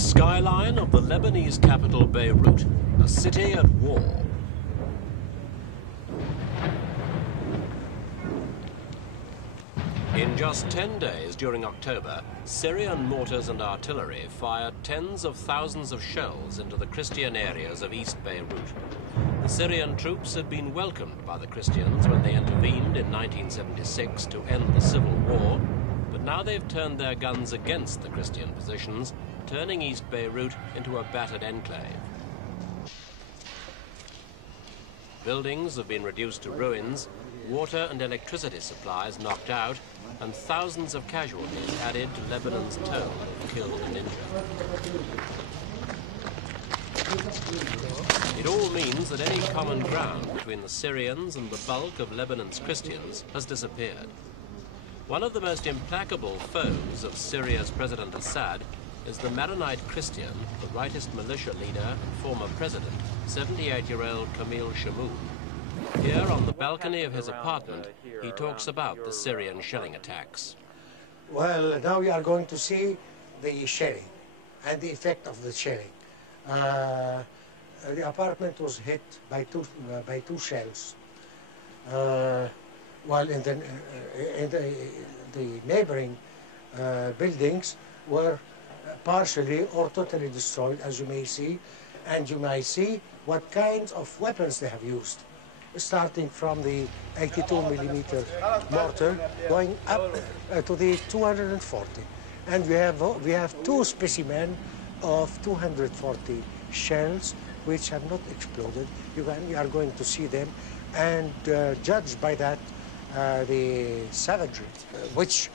skyline of the Lebanese capital Beirut, a city at war. In just 10 days during October, Syrian mortars and artillery fired tens of thousands of shells into the Christian areas of East Beirut. The Syrian troops had been welcomed by the Christians when they intervened in 1976 to end the civil war, but now they've turned their guns against the Christian positions, turning East Beirut into a battered enclave. Buildings have been reduced to ruins, water and electricity supplies knocked out, and thousands of casualties added to Lebanon's toll of killed and injured. It all means that any common ground between the Syrians and the bulk of Lebanon's Christians has disappeared. One of the most implacable foes of Syria's President Assad is the Maronite Christian, the rightist militia leader and former president, 78-year-old Kemil Shmouun. Here on the balcony of his apartment, he talks about the Syrian shelling attacks. Well, now we are going to see the shelling and the effect of the shelling. The apartment was hit by two shells, while in the neighboring buildings were partially or totally destroyed, as you may see, and you may see what kinds of weapons they have used, starting from the 82mm mortar going up to the 240, and we have two specimens of 240 shells which have not exploded. We are going to see them and judge by that the savagery which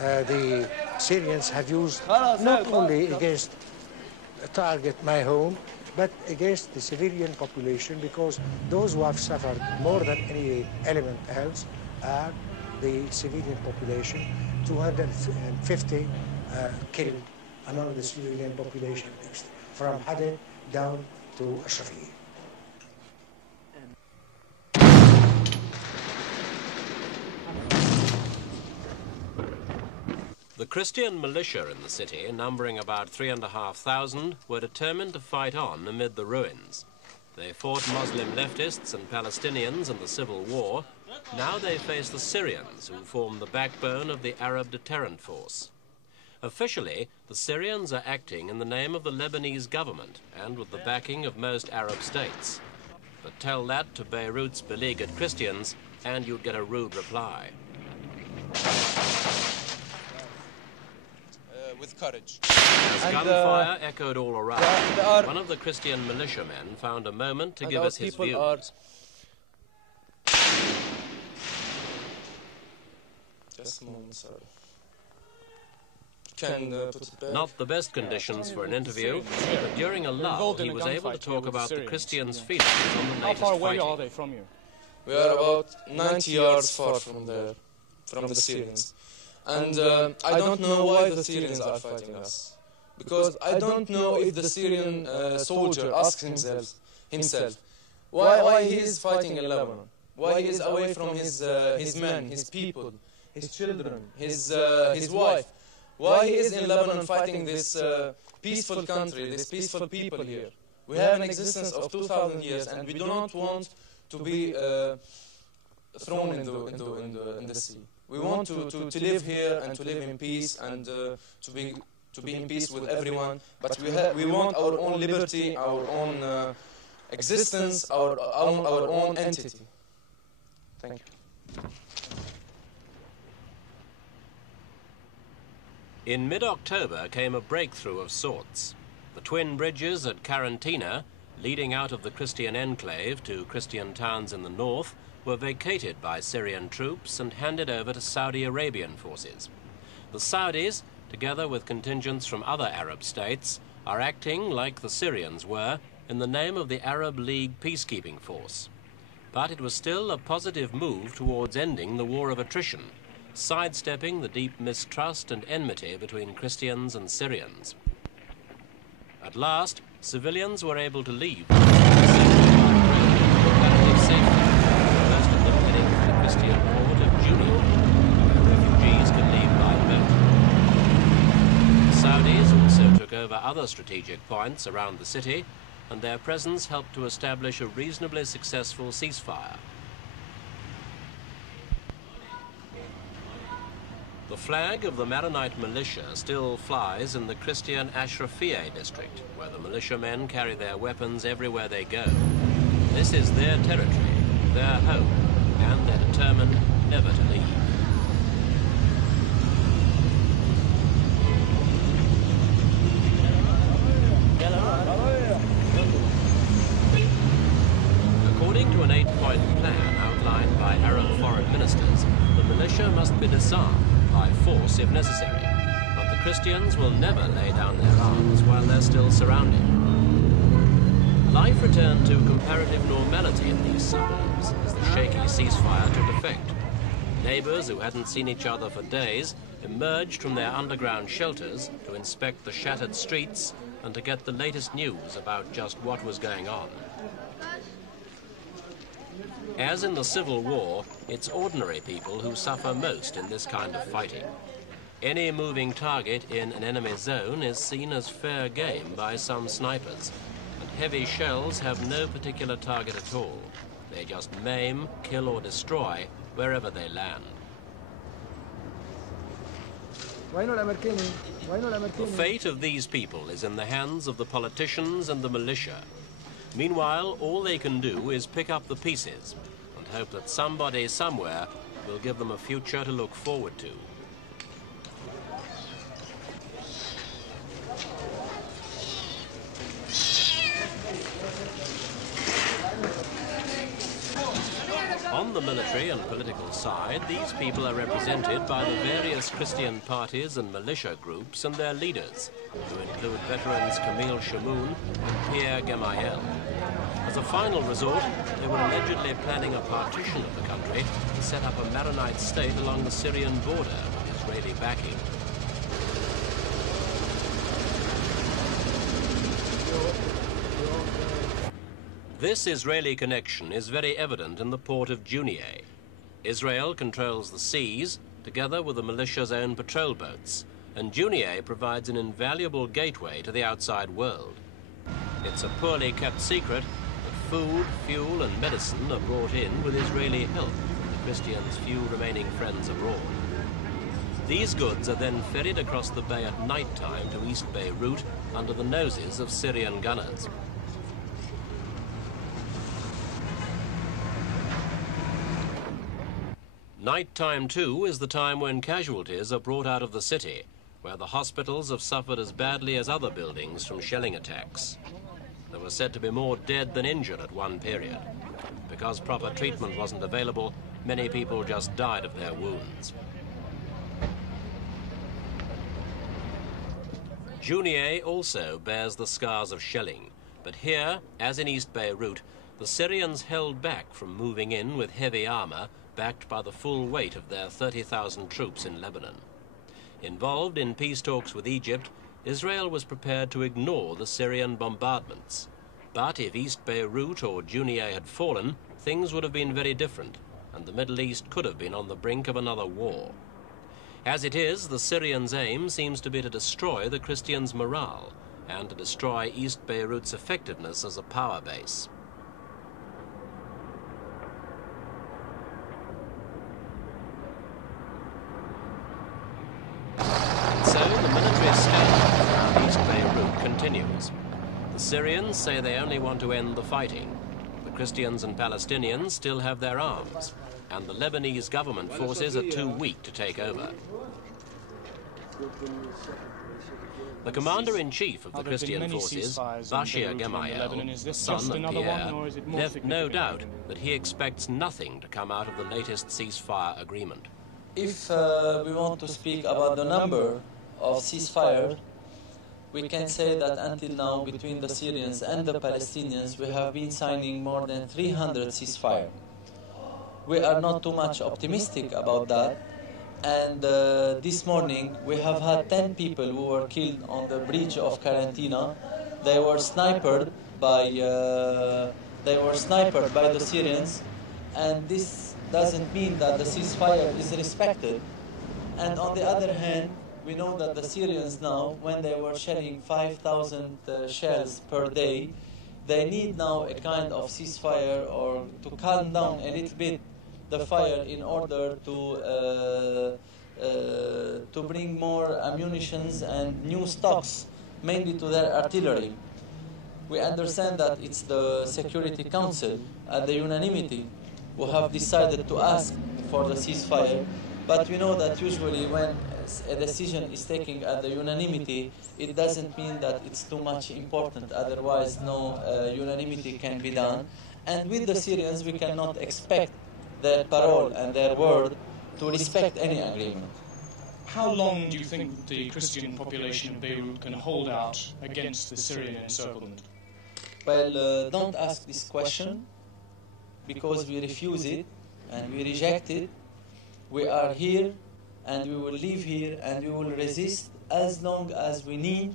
the Syrians have used not only against target my home, but against the civilian population, because those who have suffered more than any element else are the civilian population, 250 killed among the civilian population, from Hadid down to Ashrafiya. The Christian militia in the city, numbering about 3,500, were determined to fight on amid the ruins. They fought Muslim leftists and Palestinians in the civil war. Now they face the Syrians, who form the backbone of the Arab deterrent force. Officially, the Syrians are acting in the name of the Lebanese government and with the backing of most Arab states. But tell that to Beirut's beleaguered Christians and you'd get a rude reply. With courage. As gunfire echoed all around, one of the Christian militiamen found a moment to give us his views. Just a moment, sir. Not the best conditions for an interview, but during a lull he was able to talk about the Christians' feelings on the latest How far away fighting. are they from you? We are about 90 yards far from there, from the Syrians. And I don't know why the Syrians are fighting us. Because I don't know if the Syrian soldier asks himself why he is fighting in Lebanon, why he is away from his men, his people, his children, his wife, why he is in Lebanon fighting this peaceful country, this peaceful people here. We have an existence of 2,000 years and we do not want to be thrown in the sea. We want to live here and to live in peace and to be in peace with everyone. But we want our own liberty, our own existence, our own entity. Thank you. In mid-October came a breakthrough of sorts. The twin bridges at Karantina, leading out of the Christian enclave to Christian towns in the north, were vacated by Syrian troops and handed over to Saudi Arabian forces. The Saudis, together with contingents from other Arab states, are acting like the Syrians were in the name of the Arab League peacekeeping force. But it was still a positive move towards ending the war of attrition, sidestepping the deep mistrust and enmity between Christians and Syrians. At last, civilians were able to leave Saudis also took took over other strategic points around the city, and their presence helped to establish a reasonably successful ceasefire. The flag of the Maronite militia still flies in the Christian Ashrafieh district, where the militiamen carry their weapons everywhere they go. This is their territory, their home, and they're determined never to leave. According to an 8-point plan outlined by Arab foreign ministers, the militia must be disarmed by force if necessary, but the Christians will never lay down their arms while they're still surrounded. Life returned to comparative normality in these suburbs as the shaky ceasefire took effect. Neighbors who hadn't seen each other for days emerged from their underground shelters to inspect the shattered streets and to get the latest news about just what was going on. As in the Civil War, it's ordinary people who suffer most in this kind of fighting. Any moving target in an enemy zone is seen as fair game by some snipers, and heavy shells have no particular target at all. They just maim, kill or destroy wherever they land. The fate of these people is in the hands of the politicians and the militia. Meanwhile, all they can do is pick up the pieces and hope that somebody somewhere will give them a future to look forward to. On the military and political side, these people are represented by the various Christian parties and militia groups and their leaders, who include veterans Kemil Shimon and Pierre Gemayel. As a final resort, they were allegedly planning a partition of the country to set up a Maronite state along the Syrian border with Israeli backing. This Israeli connection is very evident in the port of Junieh. Israel controls the seas, together with the militia's own patrol boats, and Junieh provides an invaluable gateway to the outside world. It's a poorly kept secret that food, fuel and medicine are brought in with Israeli help from the Christians' few remaining friends abroad. These goods are then ferried across the bay at night time to East Beirut under the noses of Syrian gunners. Night time, too, is the time when casualties are brought out of the city, where the hospitals have suffered as badly as other buildings from shelling attacks. There were said to be more dead than injured at one period. Because proper treatment wasn't available, many people just died of their wounds. Junieh also bears the scars of shelling, but here, as in East Beirut, the Syrians held back from moving in with heavy armor, backed by the full weight of their 30,000 troops in Lebanon. Involved in peace talks with Egypt, Israel was prepared to ignore the Syrian bombardments. But if East Beirut or Junieh had fallen, things would have been very different, and the Middle East could have been on the brink of another war. As it is, the Syrians' aim seems to be to destroy the Christians' morale and to destroy East Beirut's effectiveness as a power base. So the military standoff around East Beirut continues. The Syrians say they only want to end the fighting. The Christians and Palestinians still have their arms, and the Lebanese government forces are too weak to take over. The commander-in-chief of the Christian forces, Bashir Gemayel, son of Pierre, left no doubt that he expects nothing to come out of the latest ceasefire agreement. If we want to speak about the number of ceasefire, we can say that until now, between the Syrians and the Palestinians, we have been signing more than 300 ceasefire. We are not too much optimistic about that, and this morning we have had 10 people who were killed on the bridge of Quarantina. They were sniped by the Syrians, and this doesn't mean that the ceasefire is respected. And on the other hand, we know that the Syrians now, when they were shelling 5,000 shells per day, they need now a kind of ceasefire or to calm down a little bit the fire in order to bring more ammunitions and new stocks, mainly to their artillery. We understand that it's the Security Council at the unanimity who have decided to ask for the ceasefire, but we know that usually when a decision is taken at the unanimity, it doesn't mean that it's too much important, otherwise no unanimity can be done. And with the Syrians, we cannot expect their parole and their word to respect any agreement. How long do you think the Christian population of Beirut can hold out against the Syrian encirclement? Well, don't ask this question, because we refuse it and we reject it. We are here and we will live here and we will resist as long as we need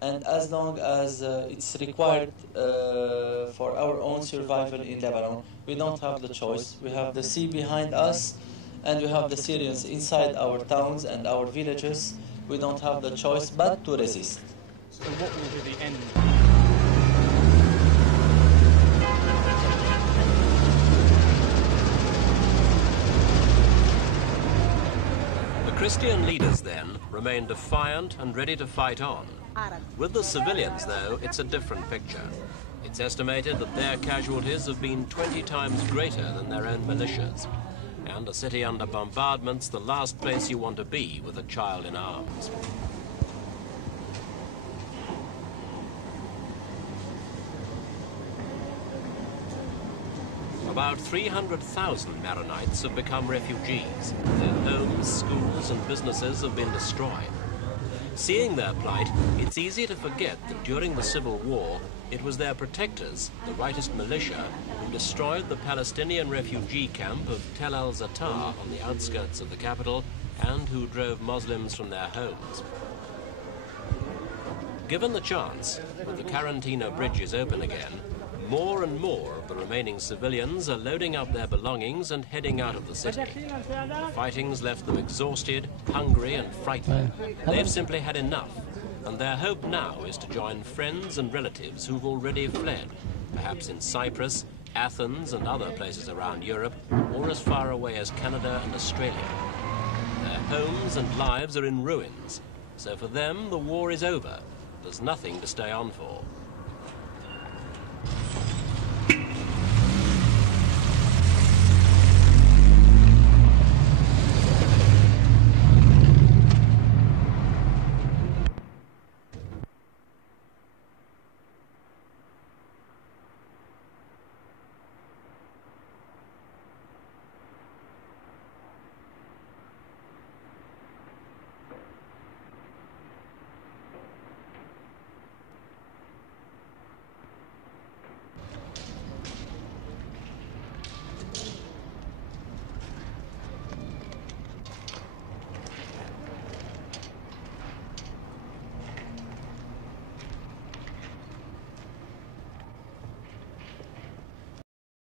and as long as it's required for our own survival in Lebanon. We don't have the choice. We have the sea behind us and we have the Syrians inside our towns and our villages. We don't have the choice but to resist. So what will be the end? The Christian leaders, then, remain defiant and ready to fight on. With the civilians, though, it's a different picture. It's estimated that their casualties have been 20 times greater than their own militias. And a city under bombardment's the last place you want to be with a child in arms. About 300,000 Maronites have become refugees. Their homes, schools and businesses have been destroyed. Seeing their plight, it's easy to forget that during the Civil War, it was their protectors, the rightist militia, who destroyed the Palestinian refugee camp of Tel al-Zatar on the outskirts of the capital and who drove Muslims from their homes. Given the chance, with the Quarantina bridges open again, more and more of the remaining civilians are loading up their belongings and heading out of the city. The fighting's left them exhausted, hungry and frightened. They've simply had enough, and their hope now is to join friends and relatives who've already fled, perhaps in Cyprus, Athens and other places around Europe, or as far away as Canada and Australia. Their homes and lives are in ruins, so for them the war is over. There's nothing to stay on for.